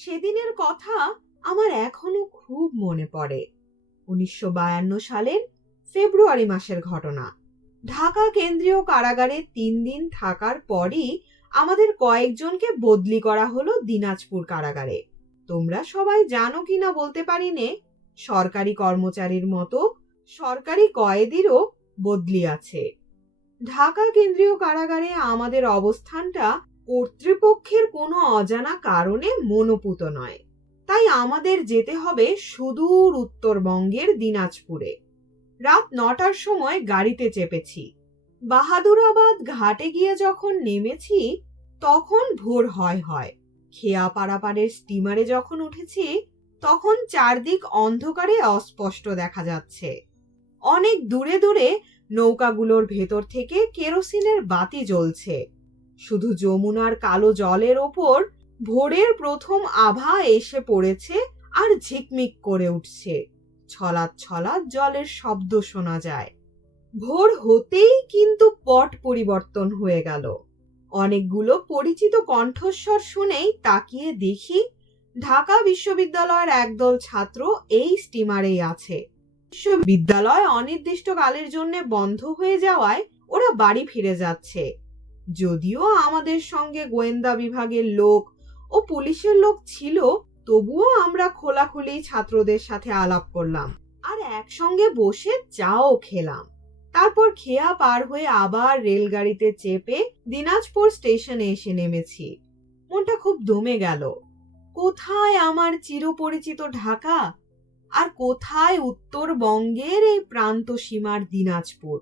সেদিনের কথা আমার এখনো খুব মনে পড়ে। ১৯৫২ সালের ফেব্রুয়ারি মাসের ঘটনা। ঢাকা কেন্দ্রীয় কারাগারে ৩ দিন থাকার পরই আমাদের কয়েকজনকে বদলি করা হলো দিনাজপুর কারাগারে। তোমরা সবাই জানো কিনা বলতে পারি নে, সরকারি কর্মচারীর মতো সরকারি কয়েদিরও বদলি আছে। ঢাকা কেন্দ্রীয় কারাগারে আমাদের অবস্থানটা কর্তৃপক্ষের কোনো অজানা কারণে মনোপুত নয়, তাই আমাদের যেতে হবে সুদূর উত্তরবঙ্গের দিনাজপুরে। রাত ৯টার সময় গাড়িতে চেপেছি। বাহাদুরাবাদ ঘাটে গিয়ে যখন নেমেছি তখন ভোর হয়। খেয়া পারাপারের স্টিমারে যখন উঠেছি তখন চারদিক অন্ধকারে অস্পষ্ট দেখা যাচ্ছে। অনেক দূরে দূরে নৌকাগুলোর ভেতর থেকে কেরোসিনের বাতি জ্বলছে। শুধু যমুনার কালো জলের ওপর ভোরের প্রথম আভা এসে পড়েছে আর ঝিকমিক করে উঠছে। ছলাৎ ছলাৎ জলের শব্দ শোনা যায়। ভোর হতেই কিন্তু পট পরিবর্তন হয়ে গেল। অনেকগুলো পরিচিত কণ্ঠস্বর শুনেই তাকিয়ে দেখি ঢাকা বিশ্ববিদ্যালয়ের একদল ছাত্র এই স্টিমারেই আছে। বিশ্ববিদ্যালয় অনির্দিষ্টকালের জন্য বন্ধ হয়ে যাওয়ায় ওরা বাড়ি ফিরে যাচ্ছে। যদিও আমাদের সঙ্গে গোয়েন্দা বিভাগের লোক ও পুলিশের লোক ছিল, তবুও আমরা খোলাখুলি ছাত্রদের সাথে আলাপ করলাম আর একসঙ্গে বসে চাও খেলাম। তারপর খেয়া পার হয়ে আবার রেলগাড়িতে চেপে দিনাজপুর স্টেশনে এসে নেমেছি। মনটা খুব দমে গেল। কোথায় আমার চিরপরিচিত ঢাকা আর কোথায় উত্তরবঙ্গের এই প্রান্ত সীমার দিনাজপুর।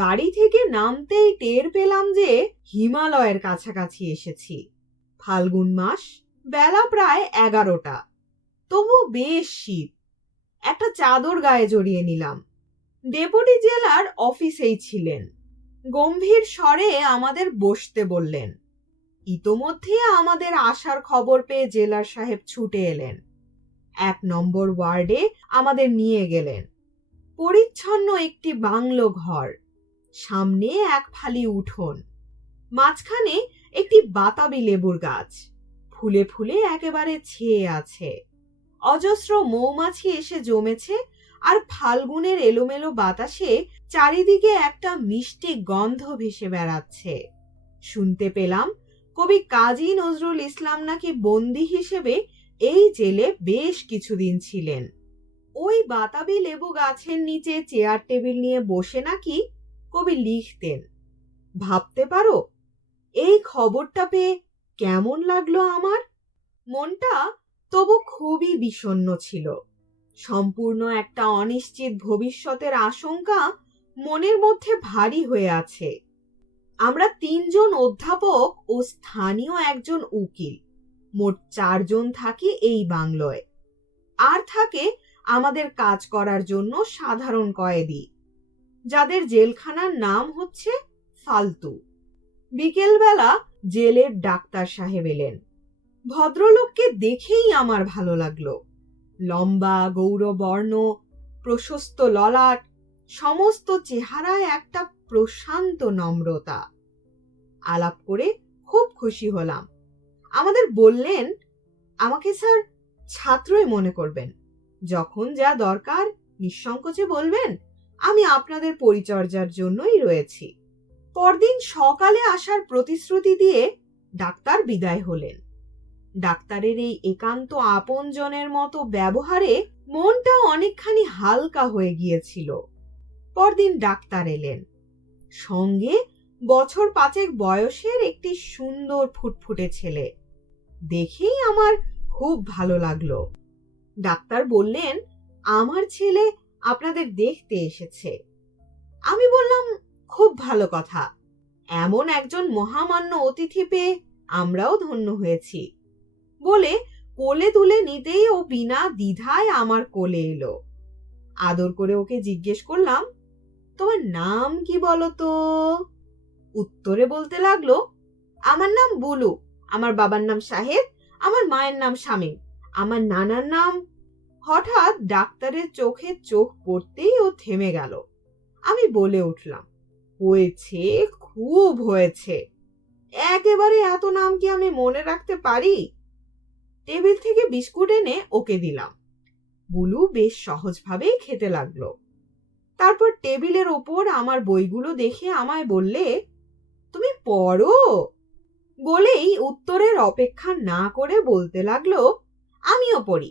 গাড়ি থেকে নামতেই টের পেলাম যে হিমালয়ের কাছাকাছি এসেছি। ফাল্গুন মাস, বেলা প্রায় 11টা, তবু বেশ শীত। একটা চাদর গায়ে জড়িয়ে নিলাম। ডেপুটি জেলার অফিসেই ছিলেন। গম্ভীর স্বরে আমাদের বসতে বললেন। ইতোমধ্যে আমাদের আসার খবর পেয়ে জেলার সাহেব ছুটে এলেন। ১ নম্বর ওয়ার্ডে আমাদের নিয়ে গেলেন। পরিচ্ছন্ন একটি বাংলো ঘর, সামনে এক ফালি উঠোন, মাঝখানে একটি বাতাবি লেবুর গাছ, ফুলে ফুলে একেবারে ছেয়ে আছে। অজস্র মৌমাছি এসে জমেছে আর ফাল্গুনের এলোমেলো বাতাসে চারিদিকে একটা মিষ্টি গন্ধ ভেসে বেড়াচ্ছে। শুনতে পেলাম কবি কাজী নজরুল ইসলাম নাকি বন্দী হিসেবে এই জেলে বেশ কিছুদিন ছিলেন। ওই বাতাবি লেবু গাছের নিচে চেয়ার টেবিল নিয়ে বসে নাকি কবি লিখতেন। ভাবতে পারো এই খবরটা পেয়ে কেমন লাগলো আমার। মনটা তবু খুবই বিষণ্ণ ছিল। সম্পূর্ণ একটা অনিশ্চিত ভবিষ্যতের আশঙ্কা মনের মধ্যে ভারী হয়ে আছে। আমরা ৩ জন অধ্যাপক ও স্থানীয় একজন উকিল, মোট 4 জন থাকি এই বাংলোয়। আর থাকে আমাদের কাজ করার জন্য সাধারণ কয়েদি, যাদের জেলখানার নাম হচ্ছে ফালতু। বিকেলবেলা জেলের ডাক্তার সাহেব এলেন। ভদ্রলোককে দেখেই আমার ভালো লাগলো। লম্বা গৌরবর্ণ, প্রশস্ত ললাট, সমস্ত চেহারায় একটা প্রশান্ত নম্রতা। আলাপ করে খুব খুশি হলাম। আমাদের বললেন, আমাকে স্যার ছাত্রই মনে করবেন, যখন যা দরকার নিঃসংকোচে বলবেন, আমি আপনাদের পরিচর্যার জন্যই রয়েছি। পরদিন সকালে আসার প্রতিশ্রুতি দিয়ে ডাক্তার বিদায় হলেন। ডাক্তারের এই একান্ত আপনজনের মতো ব্যবহারে মনটা অনেকখানি হালকা হয়ে গিয়েছিল। পরদিন ডাক্তার এলেন, সঙ্গে বছর ৫ বয়সের একটি সুন্দর ফুটফুটে ছেলে। দেখেই আমার খুব ভালো লাগলো। ডাক্তার বললেন, আমার ছেলে আপনাদের দেখতে এসেছে। আমি বললাম, খুব ভালো কথা, এমন একজন মহামান্য অতিথি পেয়ে আমরাও ধন্য হয়েছি বলে কোলে তুলে নিতেই ও বিনা দ্বিধায় আমার কোলে এলো। আদর করে ওকে জিজ্ঞেস করলাম, তোমার নাম কি বলো তো? উত্তরে বলতে লাগলো, আমার নাম বুলু, আমার বাবার নাম সাহেব, আমার মায়ের নাম শামীম, আমার নানার নাম। হঠাৎ ডাক্তারের চোখে চোখ পড়তেই ও থেমে গেল। আমি বলে উঠলাম, হয়েছে, খুব হয়েছে, একেবারে এত নাম কি আমি মনে রাখতে পারি? টেবিল থেকে বিস্কুট এনে ওকে দিলাম। বুলু বেশ সহজভাবেই খেতে লাগলো। তারপর টেবিলের ওপর আমার বইগুলো দেখে আমায় বললে, তুমি পড়ো? বলেই উত্তরের অপেক্ষা না করে বলতে লাগলো, আমিও পড়ি,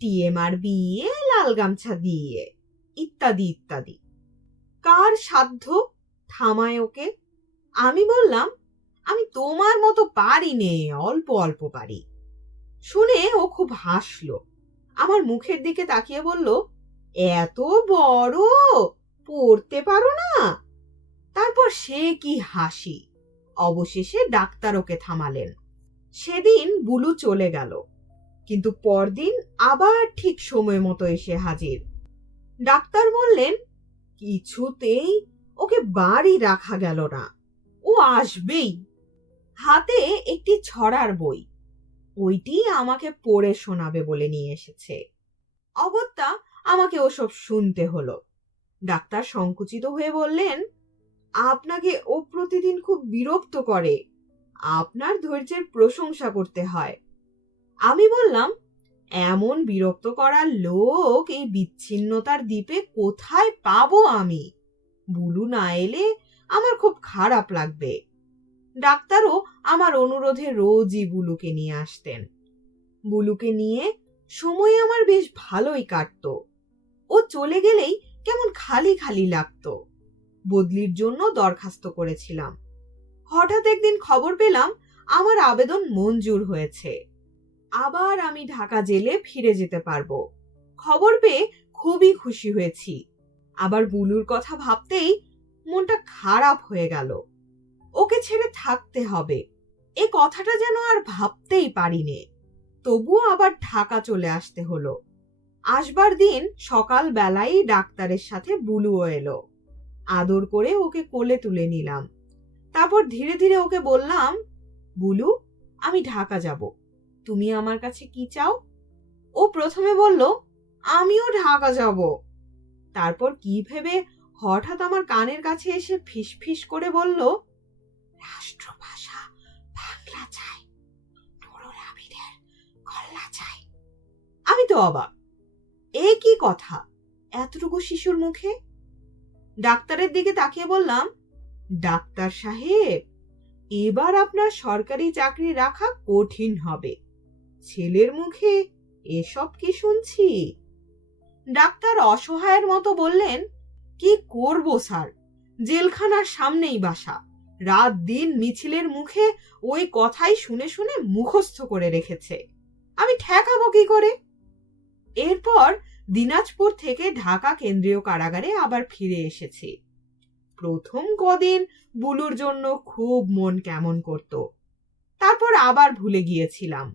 টিএমআর বিয়ে, লাল গামছা দিয়ে, ইত্যাদি ইত্যাদি। কার সাধ্য থামায় ওকে? আমি বললাম, আমি তোমার মতো পারি নে, অল্প অল্প পারি। শুনে ও খুব হাসলো, আমার মুখের দিকে তাকিয়ে বলল, এত বড়, পড়তে পারো না? তারপর সে কি হাসি! অবশেষে ডাক্তার ওকে থামালেন। সেদিন বুলু চলে গেল, কিন্তু পরদিন আবার ঠিক সময় মতো এসে হাজির। ডাক্তার বললেন, কিছুতেই ওকে বাড়ি রাখা গেল না, ও আসবেই। হাতে একটি ছড়ার বই, ওইটি আমাকে পড়ে শোনাবে বলে নিয়ে এসেছে। অগত্যা আমাকে ওসব শুনতে হলো। ডাক্তার সংকুচিত হয়ে বললেন, আপনাকে ও প্রতিদিন খুব বিরক্ত করে, আপনার ধৈর্যের প্রশংসা করতে হয়। আমি বললাম, এমন বিরক্ত করার লোক এই বিচ্ছিন্নতার দ্বীপে কোথায় পাবো আমি? বুলু না এলে আমার খুব খারাপ লাগবে। ডাক্তারও আমার অনুরোধে রোজই বুলুকে নিয়ে আসতেন। বুলুকে নিয়ে সময় আমার বেশ ভালোই কাটতো। ও চলে গেলেই কেমন খালি খালি লাগতো। বদলির জন্য দরখাস্ত করেছিলাম। হঠাৎ একদিন খবর পেলাম আমার আবেদন মঞ্জুর হয়েছে। আবার আমি ঢাকা জেলে ফিরে যেতে পারবো। খবর পেয়ে খুবই খুশি হয়েছি। আবার বুলুর কথা ভাবতেই মনটা খারাপ হয়ে গেল। ওকে ছেড়ে থাকতে হবে, এ কথাটা যেন আর ভাবতেই পারিনে। তবুও আবার ঢাকা চলে আসতে হলো। আসবার দিন সকাল বেলায় ডাক্তারের সাথে বুলুও এলো। আদর করে ওকে কোলে তুলে নিলাম। তারপর ধীরে ধীরে ওকে বললাম, বুলু, আমি ঢাকা যাব, তুমি আমার কাছে কি চাও? ও প্রথমে বলল, আমিও ঢাকা যাব। তারপর কি ভেবে হঠাৎ আমার কানের কাছে এসে ফিসফিস করে বলল, রাষ্ট্রভাষা বাংলা চাই, নুরুল আমিনের গল্লা চাই। আমি তো অবাক, এ কি কথা এতটুকু শিশুর মুখে? ডাক্তারের দিকে তাকিয়ে বললাম, ডাক্তার সাহেব, এবার আপনার সরকারি চাকরি রাখা কঠিন হবে। ছেলের মুখে এসব কি শুনছি? ডাক্তার অসহায়ের মতো বললেন, কি করব স্যার, জেলখানার সামনেই বাসা, রাত দিন মিছিলের মুখে ওই কথাই শুনে শুনে মুখস্থ করে রেখেছে, আমি ঠেকাবো কি করে? এরপর দিনাজপুর থেকে ঢাকা কেন্দ্রীয় কারাগারে আবার ফিরে এসেছি। প্রথম কদিন বুলুর জন্য খুব মন কেমন করত, তারপর আবার ভুলে গিয়েছিলাম।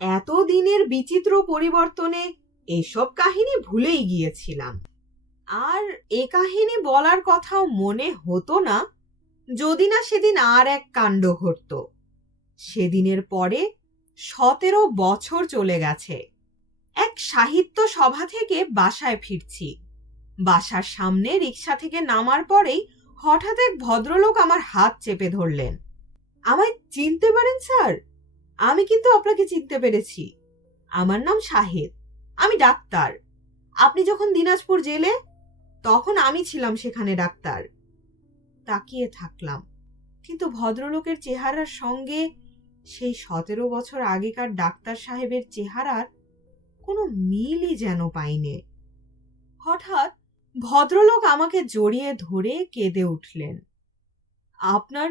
এতদিনের বিচিত্র পরিবর্তনে এসব কাহিনী ভুলেই গিয়েছিলাম। আর এ কাহিনী বলার কথাও মনে হতো না যদি না সেদিন আর এক কাণ্ড ঘটত। সেদিনের পরে 17 বছর চলে গেছে। এক সাহিত্য সভা থেকে বাসায় ফিরছি। বাসার সামনে রিক্সা থেকে নামার পরেই হঠাৎ এক ভদ্রলোক আমার হাত চেপে ধরলেন। আমায় চিনতে পারেন স্যার? আমি কিন্তু আপনাকে চিনতে পেরেছি। আমার নাম শাহেদ, আমি ডাক্তার। আপনি যখন দিনাজপুর জেলে, তখন আমি ছিলাম সেখানে ডাক্তার। তাকিয়ে থাকলাম, কিন্তু ভদ্রলোকের চেহারার সঙ্গে সেই 17 বছর আগেকার ডাক্তার সাহেবের চেহারার কোনো মিলই যেন পাইনে। হঠাৎ ভদ্রলোক আমাকে জড়িয়ে ধরে কেঁদে উঠলেন। আপনার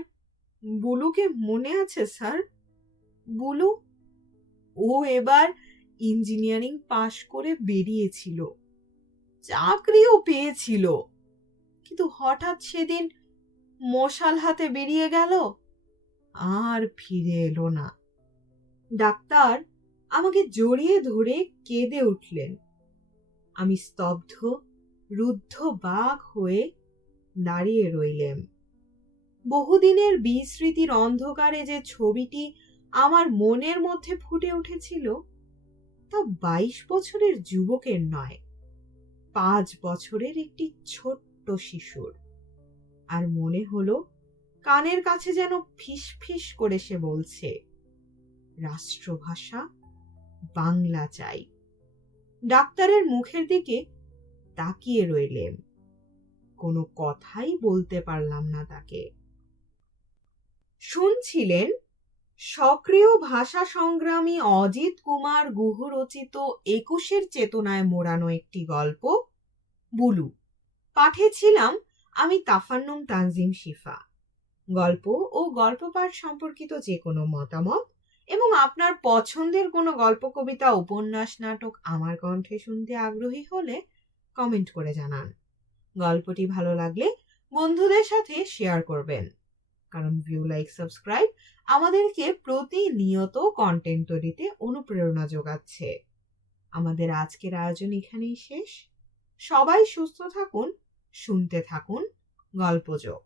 বুলুকে মনে আছে স্যার? বুলু, ও এবার ইঞ্জিনিয়ারিং পাশ করে বেরিয়েছিল, চাকরিও পেয়েছিল, কিন্তু হঠাৎ সেদিন মশাল হাতে বেরিয়ে গেল, আর ফিরে এলো না। ডাক্তার আমাকে জড়িয়ে ধরে কেঁদে উঠলেন। আমি স্তব্ধ, রুদ্ধ বাঘ হয়ে দাঁড়িয়ে রইলেম। বহুদিনের বিস্মৃতির অন্ধকারে যে ছবিটি আমার মনের মধ্যে ফুটে উঠেছিল, তা 22 বছরের যুবকের নয়, 5 বছরের একটি ছোট্ট শিশুর। আর মনে হলো কানের কাছে যেন ফিস ফিস করে সে বলছে, রাষ্ট্রভাষা বাংলা চাই। ডাক্তারের মুখের দিকে তাকিয়ে রইলেম, কোনো কথাই বলতে পারলাম না তাকে। শুনছিলেন সক্রিয় ভাষা সংগ্রামী অজিত কুমার গুহ রচিত ২১-এর চেতনায় মোড়ানো একটি গল্প বুলু। পাঠে ছিলাম আমি তাফান্নুম তানজিম শিফা। গল্প ও গল্প পাঠ সম্পর্কিত যে কোনো মতামত এবং আপনার পছন্দের কোনো গল্প, কবিতা, উপন্যাস, নাটক আমার কণ্ঠে শুনতে আগ্রহী হলে কমেন্ট করে জানান। গল্পটি ভালো লাগলে বন্ধুদের সাথে শেয়ার করবেন, কারণ ভিউ, লাইক, সাবস্ক্রাইব আমাদেরকে প্রতিনিয়ত কন্টেন্ট তৈরিতে অনুপ্রেরণা যোগাচ্ছে। আমাদের আজকের আয়োজন এখানেই শেষ। সবাই সুস্থ থাকুন, শুনতে থাকুন গল্পযোগ।